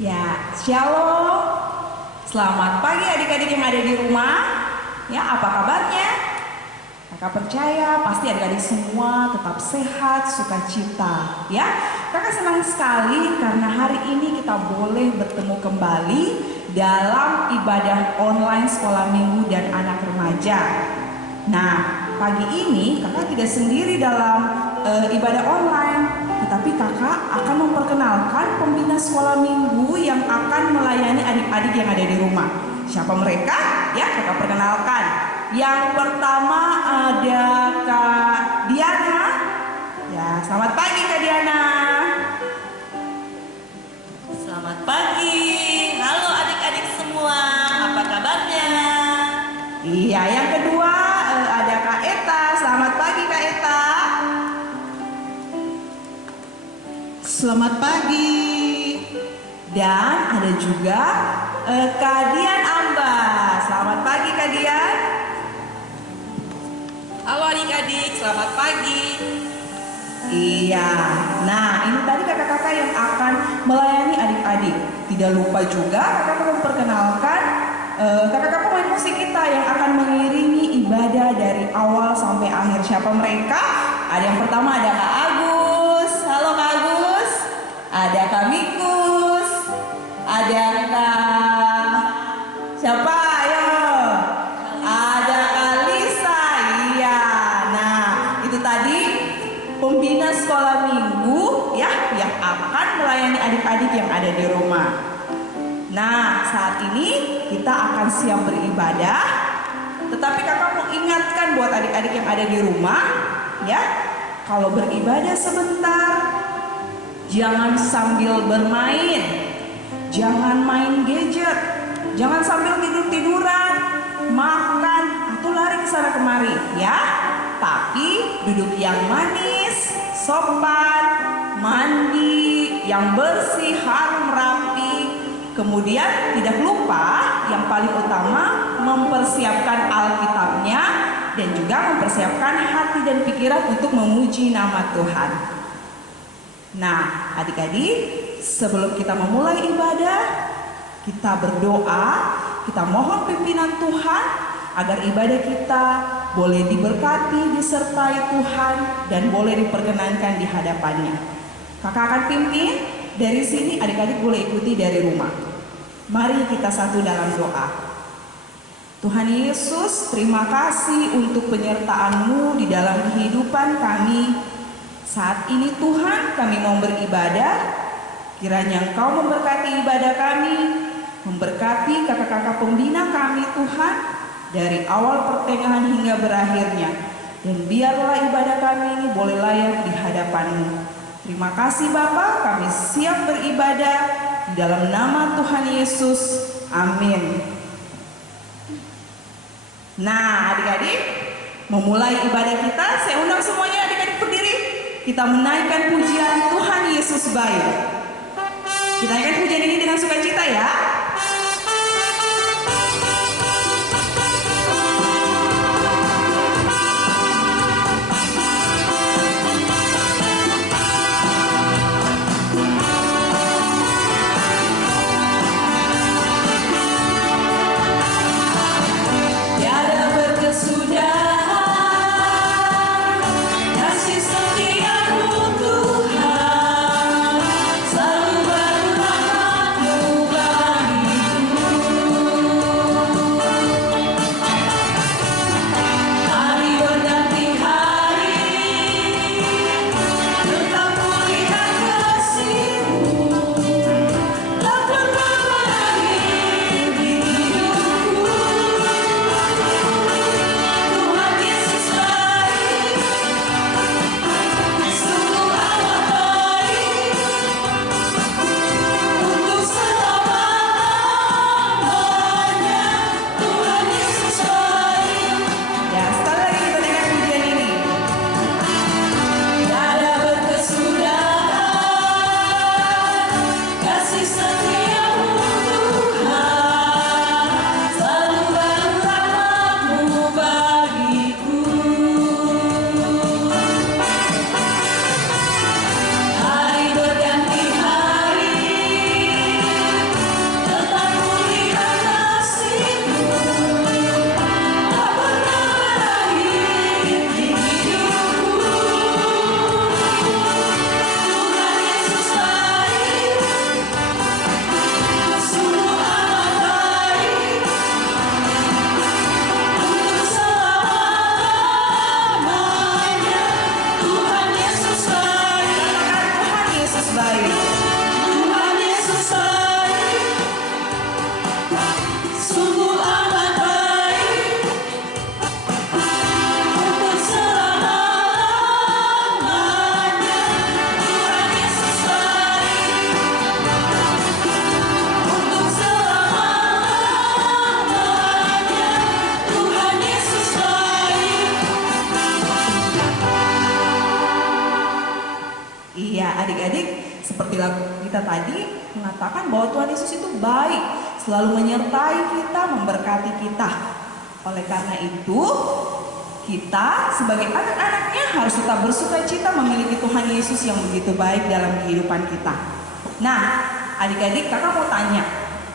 Ya, shalom. Selamat pagi adik-adik yang ada di rumah. Ya, apa kabarnya? Kakak percaya pasti adik-adik semua tetap sehat, sukacita. Ya, kakak senang sekali karena hari ini kita boleh bertemu kembali dalam ibadah online sekolah minggu dan anak remaja. Nah, pagi ini kakak tidak sendiri dalam ibadah online, tetapi kakak akan memperkenalkan pembina sekolah minggu yang akan melayani adik-adik yang ada di rumah. Siapa mereka? Ya, kakak perkenalkan. Yang pertama ada Kak Diana. Ya, selamat pagi Kak Diana. Selamat pagi, halo adik-adik semua, apa kabarnya? Iya, yang kedua ada Kak Eta. Selamat pagi Kak Eta. Selamat pagi. Dan ada juga Kak Dian Amba. Selamat pagi Kak Dian. Halo adik-adik, selamat pagi. Iya, nah ini tadi kakak-kakak yang akan melayani adik-adik. Tidak lupa juga kakak memperkenalkan kakak-kakak pemain musik kita yang akan mengiringi ibadah dari awal sampai akhir. Siapa mereka? Ada yang pertama ada Kak Agus. Halo Kak Agus. Ada Kak Mikus. Ada Kak siapa? Ayo. Ada Kak Lisa. Iya. Nah, itu tadi pembina sekolah minggu ya yang akan melayani adik-adik yang ada di rumah. Nah, saat ini kita akan siap beribadah. Tetapi kakak mau ingatkan buat adik-adik yang ada di rumah, ya, kalau beribadah sebentar, jangan sambil bermain, jangan main gadget, jangan sambil tidur-tiduran, makan atau lari ke sana kemari, ya. Tapi duduk yang manis, sopan, mandi, yang bersih, harum, rapi. Kemudian tidak lupa yang paling utama mempersiapkan Alkitabnya dan juga mempersiapkan hati dan pikiran untuk memuji nama Tuhan. Nah, adik-adik, sebelum kita memulai ibadah, kita berdoa, kita mohon pimpinan Tuhan agar ibadah kita boleh diberkati, disertai Tuhan, dan boleh diperkenankan di hadapannya. Kakak akan pimpin, dari sini adik-adik boleh ikuti dari rumah. Mari kita satu dalam doa. Tuhan Yesus, terima kasih untuk penyertaan-Mu di dalam kehidupan kami. Saat ini Tuhan, kami mau beribadah. Kiranya Engkau memberkati ibadah kami, memberkati kakak-kakak pembina kami Tuhan, dari awal pertengahan hingga berakhirnya. Dan biarlah ibadah kami ini boleh layak di hadapan-Mu. Terima kasih Bapa, kami siap beribadah di dalam nama Tuhan Yesus. Amin. Nah, adik-adik, memulai ibadah kita, saya undang semuanya adik-adik berdiri. Kita menaikkan pujian Tuhan Yesus baik. Kita naikkan pujian ini dengan sukacita ya. Tuhan, selalu berrahmat tadi mengatakan bahwa Tuhan Yesus itu baik, selalu menyertai kita, memberkati kita. Oleh karena itu, kita sebagai anak-anaknya harus tetap bersuka cita memiliki Tuhan Yesus yang begitu baik dalam kehidupan kita. Nah, adik-adik, kakak mau tanya,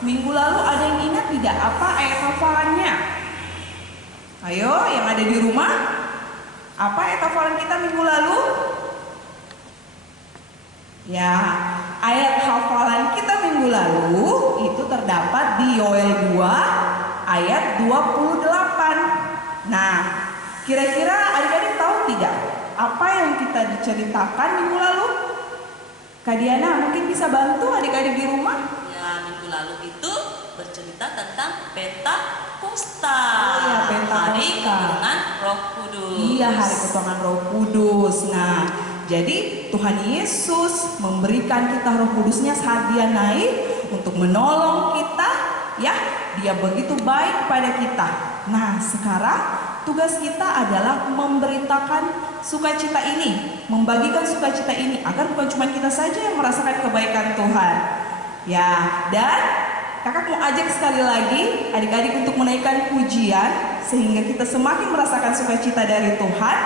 minggu lalu ada yang ingat tidak apa ayat hafalannya? Ayo, yang ada di rumah, apa ayat hafalan kita minggu lalu? Ya, ayat hafalan kita minggu lalu itu terdapat di Yoel 2 ayat 28. Nah, kira-kira adik-adik tahu tidak apa yang kita diceritakan minggu lalu? Kak Diana mungkin bisa bantu adik-adik di rumah? Ya, minggu lalu itu bercerita tentang Pentakosta. Oh ya, Pentakosta. Hari keturunan Roh Kudus. Iya, hari keturunan Roh Kudus. Nah, jadi Tuhan Yesus memberikan kita Roh Kudusnya saat Dia naik untuk menolong kita, ya. Dia begitu baik pada kita. Nah, sekarang tugas kita adalah memberitakan sukacita ini, membagikan sukacita ini agar bukan cuma kita saja yang merasakan kebaikan Tuhan. Ya, dan kakak mau ajak sekali lagi adik-adik untuk menaikkan pujian sehingga kita semakin merasakan sukacita dari Tuhan.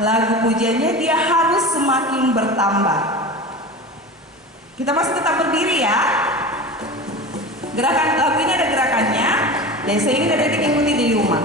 Lagu pujiannya dia harus semakin bertambah. Kita masih tetap berdiri ya. Gerakan lagu ini ada gerakannya, dan saya ingin adik-adik ikuti di rumah.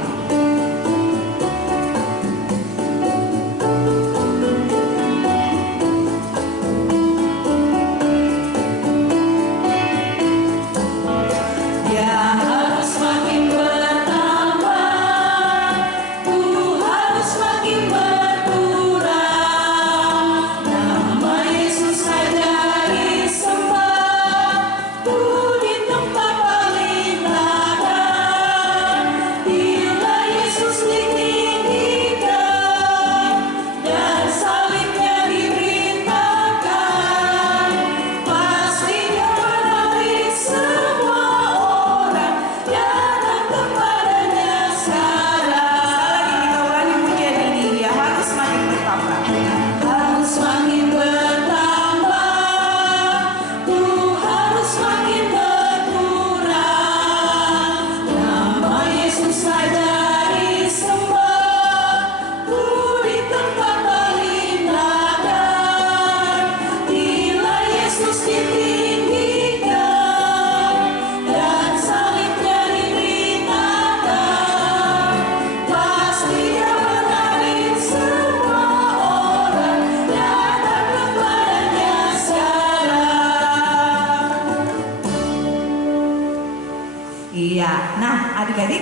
Iya, nah adik-adik,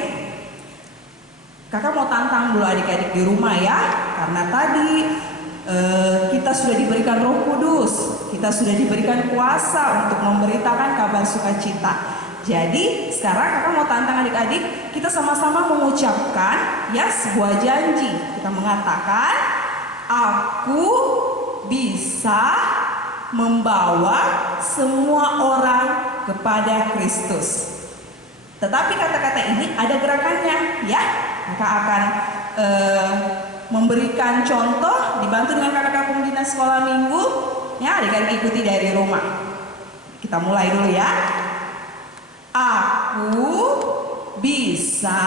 kakak mau tantang dulu adik-adik di rumah ya. Karena tadi kita sudah diberikan Roh Kudus, kita sudah diberikan kuasa untuk memberitakan kabar sukacita. Jadi sekarang kakak mau tantang adik-adik, kita sama-sama mengucapkan ya sebuah janji. Kita mengatakan, aku bisa membawa semua orang kepada Kristus. Tetapi kata-kata ini ada gerakannya ya. Kakak akan memberikan contoh dibantu dengan kakak-kakak pembina sekolah minggu ya, adik-adik ikuti dari rumah. Kita mulai dulu ya. Aku bisa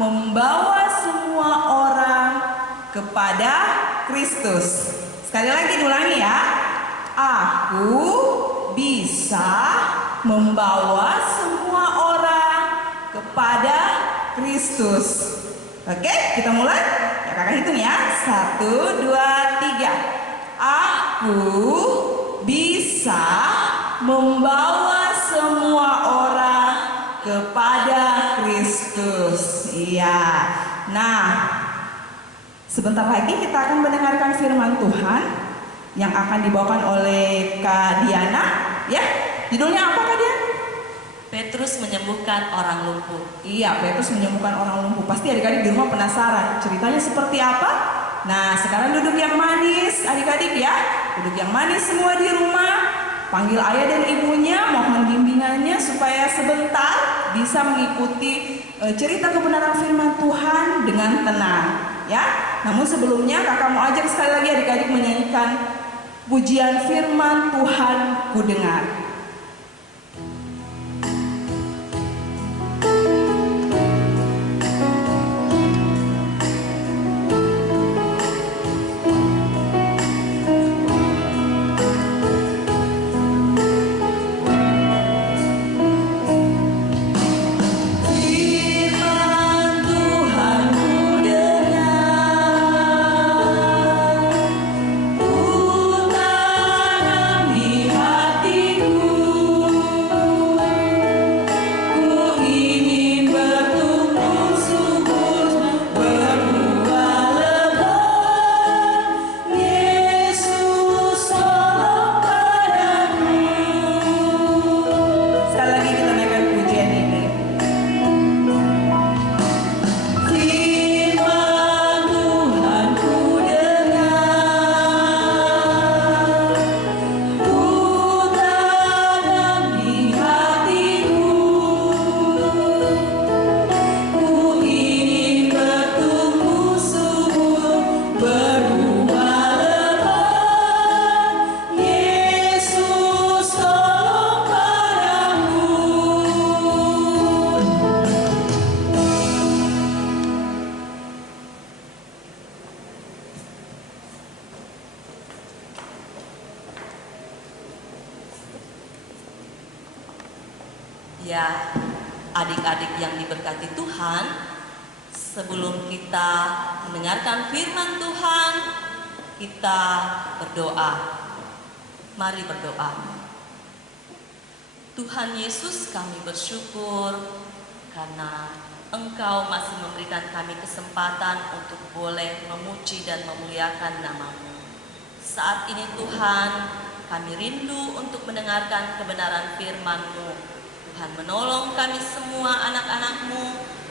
membawa semua orang kepada Kristus. Sekali lagi diulangi ya. Aku bisa membawa semua orang kepada Kristus. Oke, kita mulai. Ya kakak hitung ya. 1, 2, 3. Aku bisa membawa semua orang kepada Kristus. Iya. Nah, sebentar lagi kita akan mendengarkan firman Tuhan yang akan dibawakan oleh Kak Diana. Ya, judulnya apa Kak Diana? Petrus menyembuhkan orang lumpuh. Iya, Petrus menyembuhkan orang lumpuh. Pasti adik-adik di rumah penasaran ceritanya seperti apa? Nah, sekarang duduk yang manis adik-adik ya. Duduk yang manis semua di rumah. Panggil ayah dan ibunya, mohon bimbingannya supaya sebentar bisa mengikuti cerita kebenaran firman Tuhan dengan tenang ya. Namun sebelumnya kakak mau ajak sekali lagi adik-adik menyanyikan Pujian firman Tuhan ku dengar. Ya, adik-adik yang diberkati Tuhan, sebelum kita mendengarkan firman Tuhan, kita berdoa. Mari berdoa. Tuhan Yesus, kami bersyukur karena Engkau masih memberikan kami kesempatan untuk boleh memuji dan memuliakan nama-Mu. Saat ini Tuhan, kami rindu untuk mendengarkan kebenaran firman-Mu. Tuhan, menolong kami semua anak-anak-Mu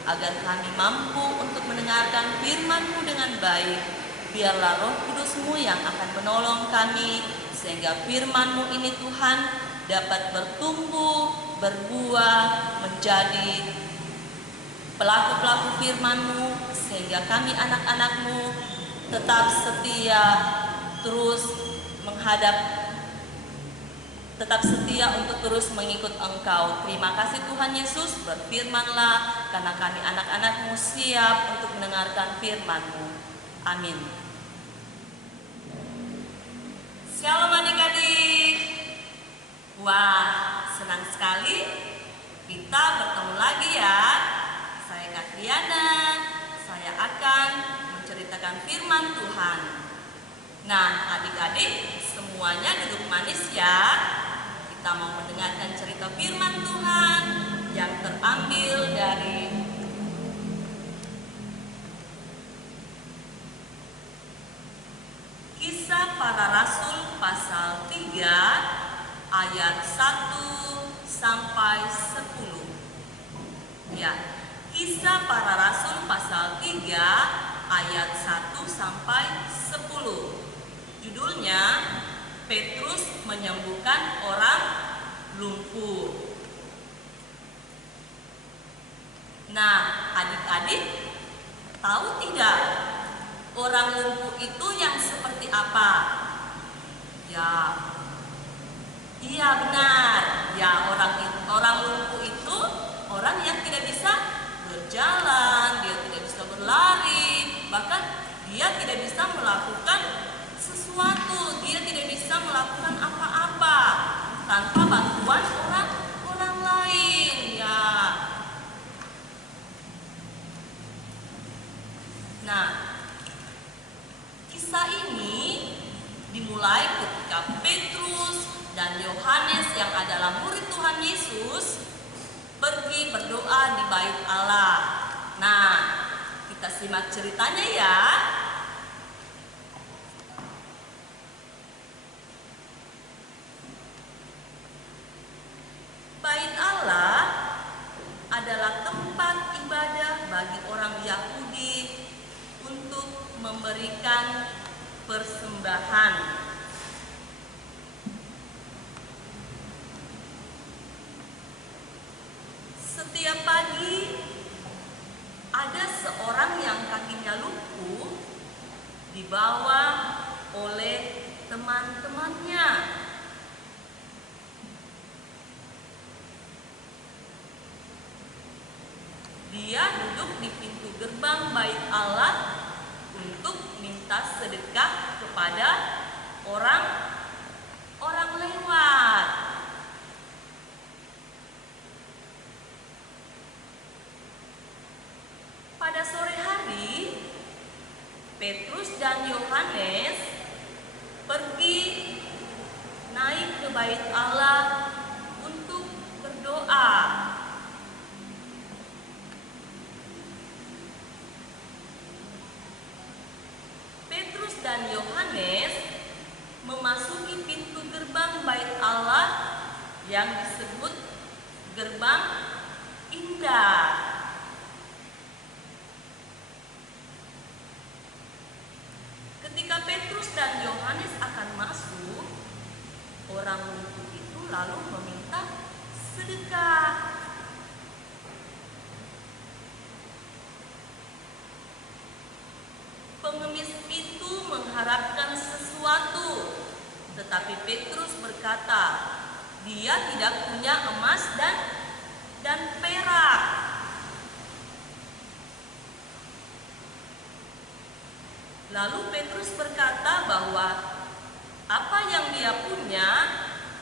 agar kami mampu untuk mendengarkan firman-Mu dengan baik. Biarlah Roh Kudus-Mu yang akan menolong kami sehingga firman-Mu ini Tuhan dapat bertumbuh, berbuah, menjadi pelaku-pelaku firman-Mu sehingga kami anak-anak-Mu tetap setia, terus tetap setia untuk terus mengikut Engkau. Terima kasih Tuhan Yesus, berfirmanlah karena kami anak-anak-Mu siap untuk mendengarkan firman-Mu. Amin. Shalom adik-adik. Wah, senang sekali kita bertemu lagi ya. Saya Kak Diana, saya akan menceritakan firman Tuhan. Nah, adik-adik semuanya duduk manis ya. Kita mau mendengarkan cerita firman Tuhan yang terambil dari Kisah Para Rasul pasal 3 ayat 1 sampai 10. Ya, Kisah Para Rasul pasal 3 ayat 1 sampai 10. Judulnya Petrus menyembuhkan orang lumpuh. Nah, adik-adik tahu tidak orang lumpuh itu yang seperti apa? Ya, iya benar. Ya, orang lumpuh itu orang yang tidak bisa berjalan, dia tidak bisa berlari, bahkan dia tidak bisa melakukan sesuatu, dia tidak bisa melakukan apa-apa tanpa bantuan orang lain ya. Nah, kisah ini dimulai ketika Petrus dan Yohanes yang adalah murid Tuhan Yesus pergi berdoa di bait Allah. Nah, kita simak ceritanya ya. Bait Allah adalah tempat ibadah bagi orang Yahudi untuk memberikan persembahan. Setiap pagi ada seorang yang kakinya lumpuh dibawa oleh teman-temannya. Dia duduk di pintu gerbang bait Allah untuk minta sedekah kepada orang lewat. Pada sore hari, Petrus dan Yohanes pergi naik ke bait Allah untuk berdoa. Petrus dan Yohanes memasuki pintu gerbang bait Allah yang disebut gerbang indah. Ketika Petrus dan Yohanes akan masuk, orang lumpuh itu lalu meminta sedekah. Pengemis itu mengharapkan sesuatu, tetapi Petrus berkata, dia tidak punya emas dan perak. Lalu Petrus berkata bahwa apa yang dia punya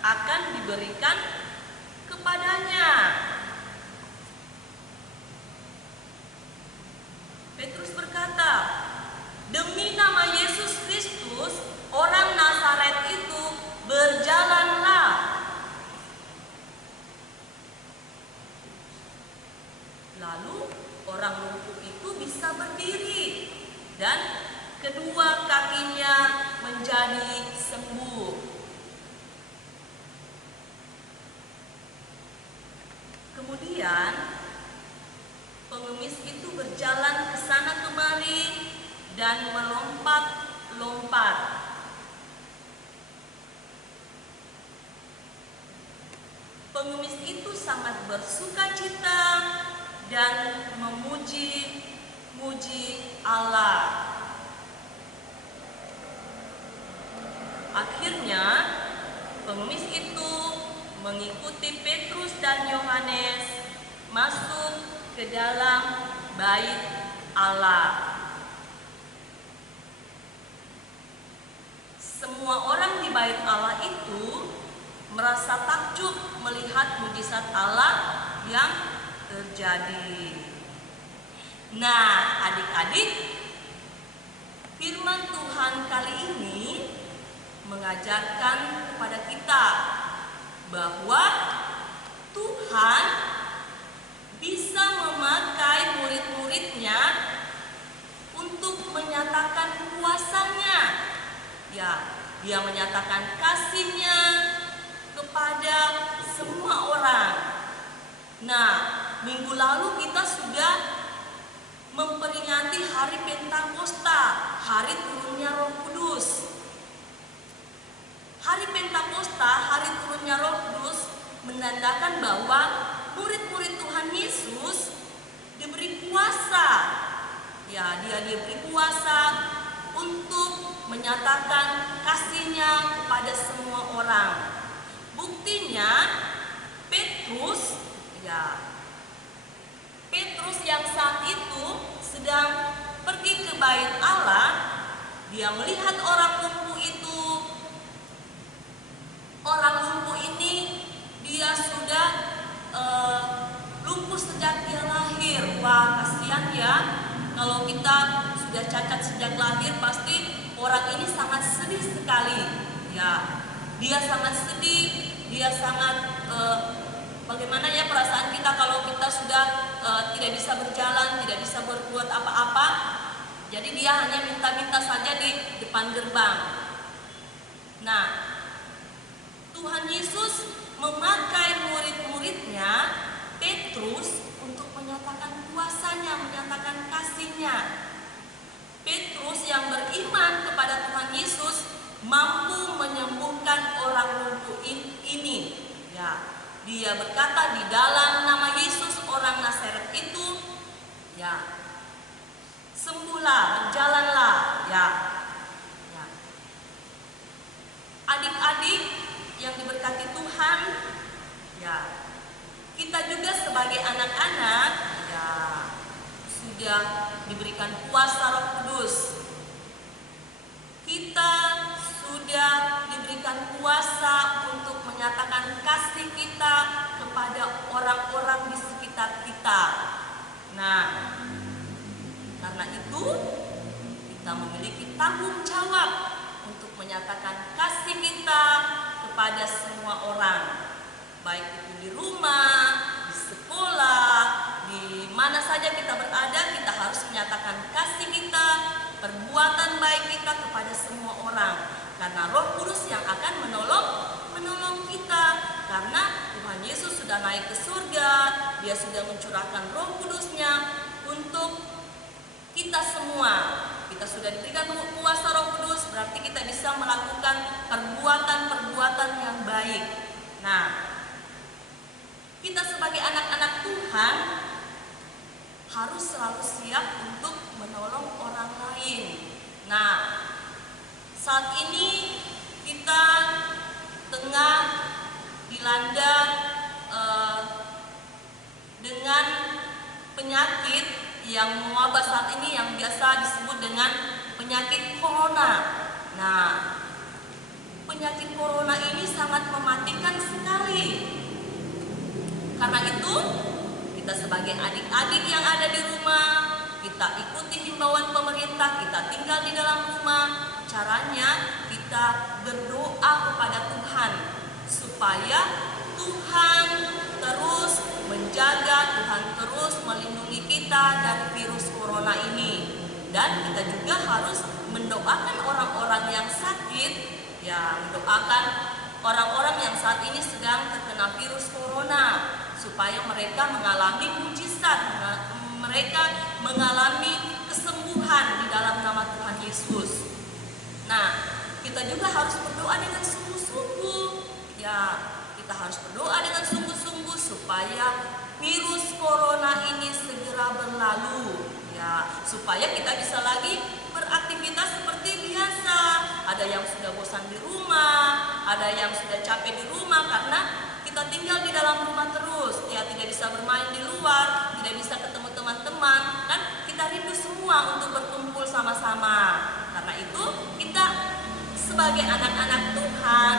akan diberikan kepadanya. Petrus berkata, demi nama Yesus Kristus, orang Nazaret itu, berjalanlah. Lalu orang lumpuh itu bisa berdiri dan kedua kakinya menjadi sembuh. Kemudian pengemis itu berjalan ke sana kemari dan melompat-lompat. Pengemis itu sangat bersukacita dan memuji Allah. Akhirnya pengemis itu mengikuti Petrus dan Yohanes masuk ke dalam bait Allah. Semua orang di bait Allah itu merasa takjub melihat mujizat Allah yang terjadi. Nah, adik-adik, firman Tuhan kali ini mengajarkan kepada kita bahwa Tuhan bisa memakai murid-muridnya untuk menyatakan kuasanya. Ya, dia menyatakan kasihnya kepada semua orang. Nah, minggu lalu kita sudah memperingati hari Pentakosta, hari turunnya Roh Kudus. Hari Pentakosta, hari turunnya Roh Kudus, menandakan bahwa murid-murid Tuhan Yesus diberi kuasa. Ya, dia diberi kuasa untuk menyatakan kasihnya kepada semua orang. Buktinya Petrus yang saat itu sedang pergi ke bait Allah, dia melihat orang lumpuh itu. Orang lumpuh ini dia sudah lumpuh sejak dia lahir. Wah, kasihan ya, kalau kita sudah cacat sejak lahir, pasti orang ini sangat sedih sekali. Ya, dia sangat sedih, dia sangat bagaimana ya perasaan kita kalau kita sudah tidak bisa berjalan, tidak bisa berbuat apa-apa. Jadi dia hanya minta-minta saja di depan gerbang. Nah, Tuhan Yesus memakai murid-muridnya, Petrus, untuk menyatakan kuasanya, menyatakan kasihnya. Petrus yang beriman kepada Tuhan Yesus mampu menyembuhkan orang lumpuh ini. Ya, dia berkata di dalam nama Yesus orang Nazaret itu, ya, sembuhlah, berjalanlah, ya. adik-adik yang diberkati Tuhan, ya kita juga sebagai anak-anak ya sudah diberikan kuasa Roh Kudus. Kita sudah diberikan kuasa untuk menyatakan kasih kita kepada orang-orang di sekitar kita. Nah, karena itu kita memiliki tanggung jawab untuk menyatakan kasih kita kepada semua orang, baik itu di rumah, di sekolah, di mana saja kita berada. Kita harus menyatakan kasih kita, perbuatan baik kita kepada semua orang, karena Roh Kudus yang akan menolong kita. Karena Tuhan Yesus sudah naik ke surga, Dia sudah mencurahkan Roh Kudus-Nya untuk kita semua. Kita sudah diberikan kuasa Roh Kudus, berarti kita bisa melakukan perbuatan-perbuatan yang baik. Nah, kita sebagai anak-anak Tuhan harus selalu siap untuk menolong orang lain. Nah, saat ini kita tengah dilanda dengan penyakit yang mewabah saat ini yang biasa disebut dengan penyakit corona. Nah, penyakit corona ini sangat mematikan sekali. Karena itu, kita sebagai adik-adik yang ada di rumah, kita ikuti himbauan pemerintah, kita tinggal di dalam rumah. Caranya kita berdoa kepada Tuhan supaya Tuhan terus menjaga, Tuhan terus melindungi kita dari virus corona ini. Dan kita juga harus mendoakan orang-orang yang sakit, ya, mendoakan orang-orang yang saat ini sedang terkena virus corona supaya mereka mengalami mujizat, mereka mengalami kesembuhan di dalam nama Tuhan Yesus. Nah, kita juga harus berdoa dengan sungguh-sungguh. Ya, kita harus berdoa dengan sungguh-sungguh supaya virus corona ini segera berlalu. Ya, supaya kita bisa lagi beraktivitas seperti biasa. Ada yang sudah bosan di rumah, ada yang sudah capek di rumah karena kita tinggal di dalam rumah terus. Ya, tidak bisa bermain di luar, tidak bisa ketemu teman-teman, kan kita rindu semua untuk berkumpul sama-sama. Karena itu kita sebagai anak-anak Tuhan,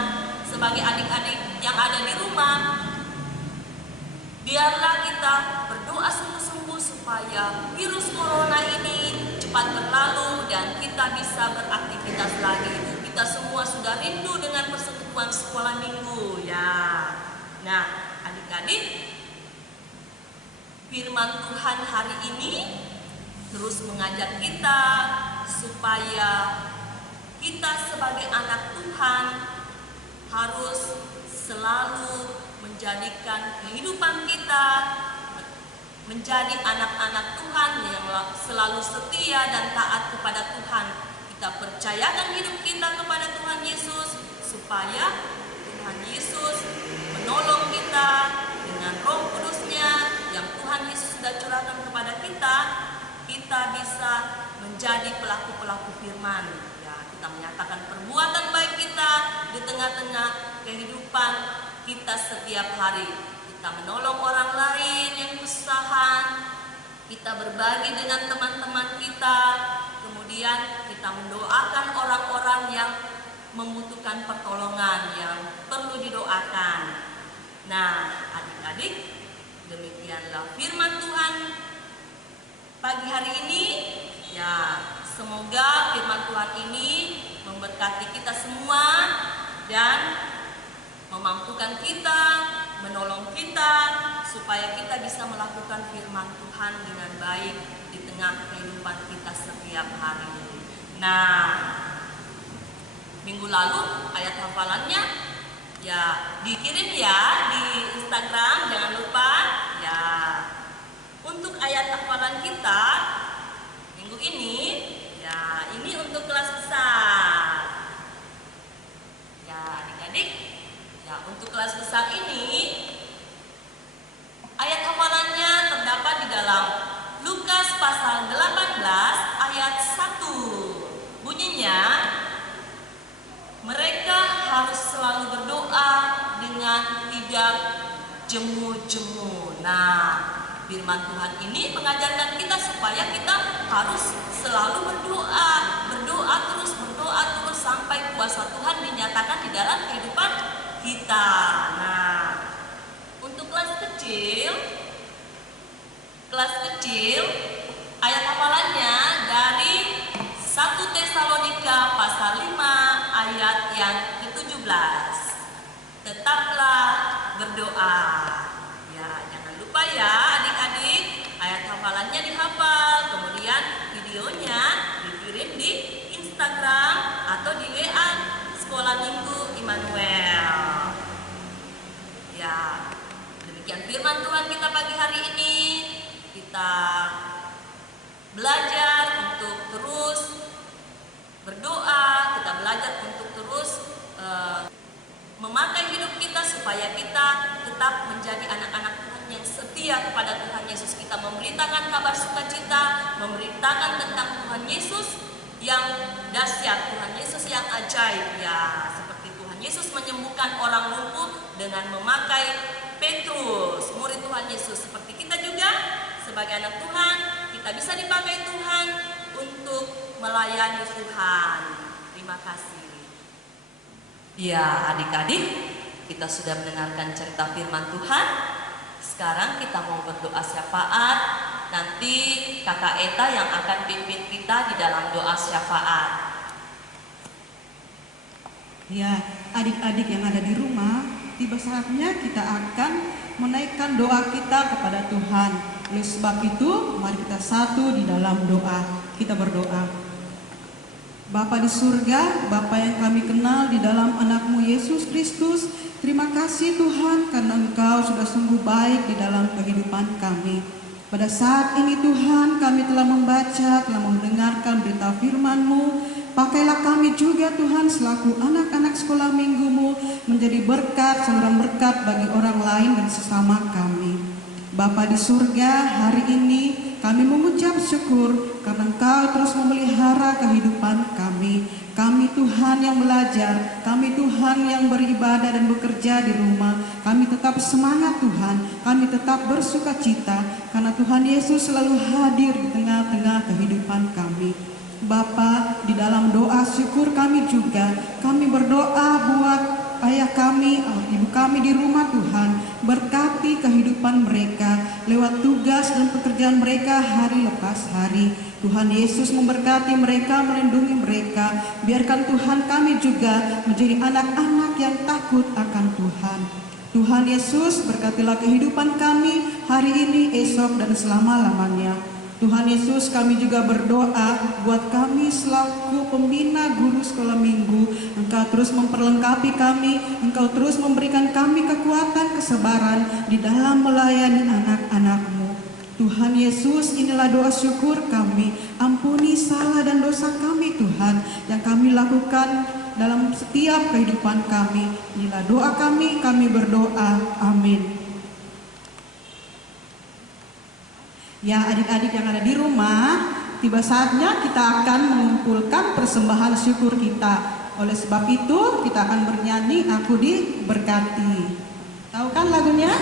sebagai adik-adik yang ada di rumah, biarlah kita berdoa sungguh-sungguh supaya virus corona ini cepat berlalu dan kita bisa beraktivitas lagi. Kita semua sudah rindu dengan persekutuan sekolah minggu, ya. Nah, adik-adik, firman Tuhan hari ini terus mengajak kita supaya kita sebagai anak Tuhan harus selalu menjadikan kehidupan kita menjadi anak-anak Tuhan yang selalu setia dan taat kepada Tuhan. Kita percayakan hidup kita kepada Tuhan Yesus supaya Tuhan Yesus menolong kita dengan Roh Kudus-Nya yang Tuhan Yesus sudah curahkan kepada kita. Kita bisa menjadi pelaku-pelaku firman. Ya, kita menyatakan perbuatan baik kita di tengah-tengah kehidupan kita setiap hari. Kita menolong orang lain yang kesusahan, kita berbagi dengan teman-teman kita, kemudian kita mendoakan orang-orang yang membutuhkan pertolongan, yang perlu didoakan. Nah, adik-adik, demikianlah firman Tuhan pagi hari ini. Ya, semoga firman Tuhan ini memberkati kita semua dan memampukan kita, menolong kita supaya kita bisa melakukan firman Tuhan dengan baik di tengah kehidupan kita setiap hari. Nah, minggu lalu ayat hafalannya ya dikirim ya di Instagram, jangan lupa ya. Untuk ayat hafalan kita minggu ini ya, ini untuk kelas besar. Ya, adik-adik, ya untuk kelas besar ini ayat hafalannya terdapat di dalam Lukas pasal 18 ayat 1. Bunyinya, mereka harus jemu-jemu. Nah, firman Tuhan ini mengajarkan kita supaya kita harus selalu berdoa, berdoa terus sampai kuasa Tuhan dinyatakan di dalam kehidupan kita. Nah, untuk kelas kecil, ayat hafalannya dari 1 Tesalonika pasal 5 ayat yang ke-17. Tetaplah berdoa. Ya, jangan lupa ya adik-adik, ayat hafalannya dihafal, kemudian videonya dikirim di Instagram atau di WA Sekolah Minggu Immanuel. Ya, demikian firman Tuhan kita pagi hari ini. Kita belajar untuk terus berdoa, kita belajar untuk terus memakai hidup kita supaya kita tetap menjadi anak-anak Tuhan yang setia kepada Tuhan Yesus. Kita memberitakan kabar sukacita, memberitakan tentang Tuhan Yesus yang dahsyat, Tuhan Yesus yang ajaib. Ya, seperti Tuhan Yesus menyembuhkan orang lumpuh dengan memakai Petrus, murid Tuhan Yesus. Seperti kita juga sebagai anak Tuhan, kita bisa dipakai Tuhan untuk melayani Tuhan. Terima kasih. Ya, adik-adik, kita sudah mendengarkan cerita firman Tuhan. Sekarang kita mau berdoa syafaat. Nanti Kakak Eta yang akan pimpin kita di dalam doa syafaat. Ya, adik-adik yang ada di rumah, tiba saatnya kita akan menaikkan doa kita kepada Tuhan. Oleh sebab itu, mari kita satu di dalam doa. Kita berdoa. Bapa di surga, Bapa yang kami kenal di dalam anakmu Yesus Kristus, terima kasih Tuhan karena Engkau sudah sungguh baik di dalam kehidupan kami. Pada saat ini Tuhan, kami telah membaca, telah mendengarkan berita firman-Mu. Pakailah kami juga Tuhan selaku anak-anak sekolah minggu-Mu menjadi berkat, saluran berkat bagi orang lain dan sesama kami. Bapa di surga, hari ini kami mengucap syukur karena Engkau terus memelihara kehidupan kami. Kami Tuhan yang belajar, kami Tuhan yang beribadah dan bekerja di rumah. Kami tetap semangat Tuhan, kami tetap bersuka cita karena Tuhan Yesus selalu hadir di tengah-tengah kehidupan kami. Bapa, di dalam doa syukur kami juga, kami berdoa buat ayah kami, ibu kami di rumah Tuhan. Berkati kehidupan mereka lewat tugas dan pekerjaan mereka hari lepas hari. Tuhan Yesus memberkati mereka, melindungi mereka. Biarkan Tuhan kami juga menjadi anak-anak yang takut akan Tuhan. Tuhan Yesus, berkatilah kehidupan kami hari ini, esok, dan selama-lamanya. Tuhan Yesus, kami juga berdoa buat kami selaku pembina guru sekolah minggu. Engkau terus memperlengkapi kami, Engkau terus memberikan kami kekuatan, kesabaran di dalam melayani anak-anak-Mu. Tuhan Yesus, inilah doa syukur kami. Ampuni salah dan dosa kami Tuhan yang kami lakukan dalam setiap kehidupan kami. Inilah doa kami berdoa. Amin. Ya, adik-adik yang ada di rumah, tiba saatnya kita akan mengumpulkan persembahan syukur kita. Oleh sebab itu, kita akan bernyanyi Aku Diberkati. Tahu kan lagunya?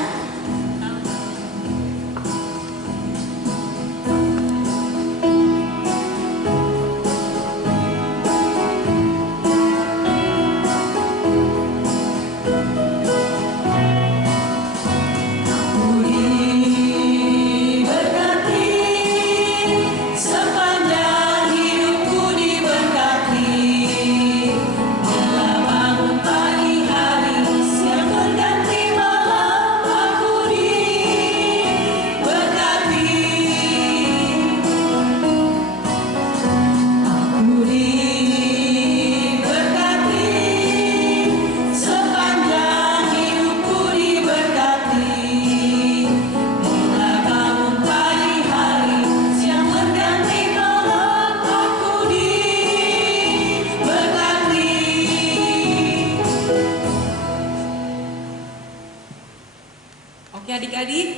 Oke adik-adik,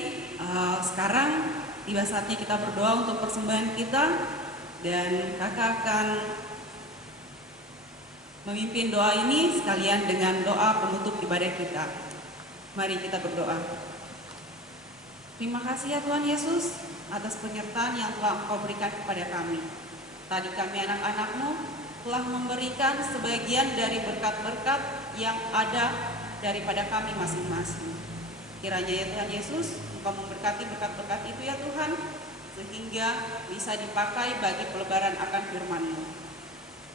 sekarang tiba saatnya kita berdoa untuk persembahan kita. Dan kakak akan memimpin doa ini sekalian dengan doa penutup ibadah kita. Mari kita berdoa. Terima kasih ya Tuhan Yesus atas penyertaan yang telah Engkau berikan kepada kami. Tadi kami anak-anak-Mu telah memberikan sebagian dari berkat-berkat yang ada daripada kami masing-masing. Kiranya ya Tuhan Yesus, Engkau memberkati berkat-berkat itu ya Tuhan, sehingga bisa dipakai bagi pelebaran akan firman-Mu.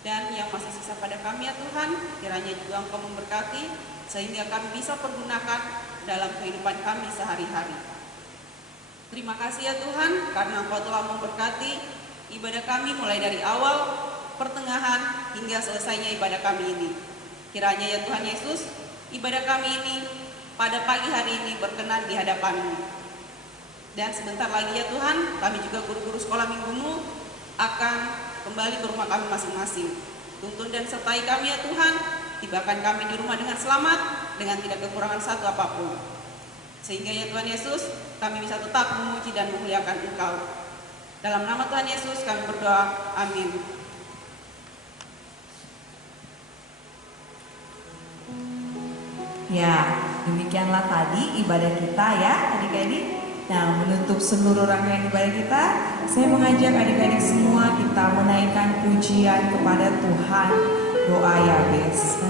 Dan yang masih sisa pada kami ya Tuhan, kiranya juga Engkau memberkati, sehingga kami bisa pergunakan dalam kehidupan kami sehari-hari. Terima kasih ya Tuhan, karena Engkau telah memberkati ibadah kami mulai dari awal, pertengahan, hingga selesainya ibadah kami ini. Kiranya ya Tuhan Yesus, ibadah kami ini pada pagi hari ini berkenan di hadapan-Mu. Dan sebentar lagi ya Tuhan, kami juga guru-guru sekolah minggu-Mu akan kembali ke rumah kami masing-masing. Tuntun dan sertai kami ya Tuhan, tibakan kami di rumah dengan selamat, dengan tidak kekurangan satu apapun. Sehingga ya Tuhan Yesus, kami bisa tetap memuji dan memuliakan Engkau. Dalam nama Tuhan Yesus kami berdoa, amin. Ya, demikianlah tadi ibadah kita ya adik-adik. Nah, menutup seluruh rangkaian ibadah kita, saya mengajak adik-adik semua kita menaikkan pujian kepada Tuhan. Doa ya guys.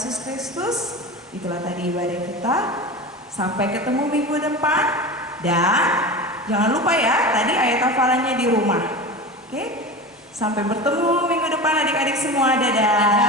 Yesus Kristus. Itulah tadi ibadah kita. Sampai ketemu minggu depan. Dan jangan lupa ya, tadi ayat hafalannya di rumah. Oke? Sampai bertemu minggu depan adik-adik semua. Dadah.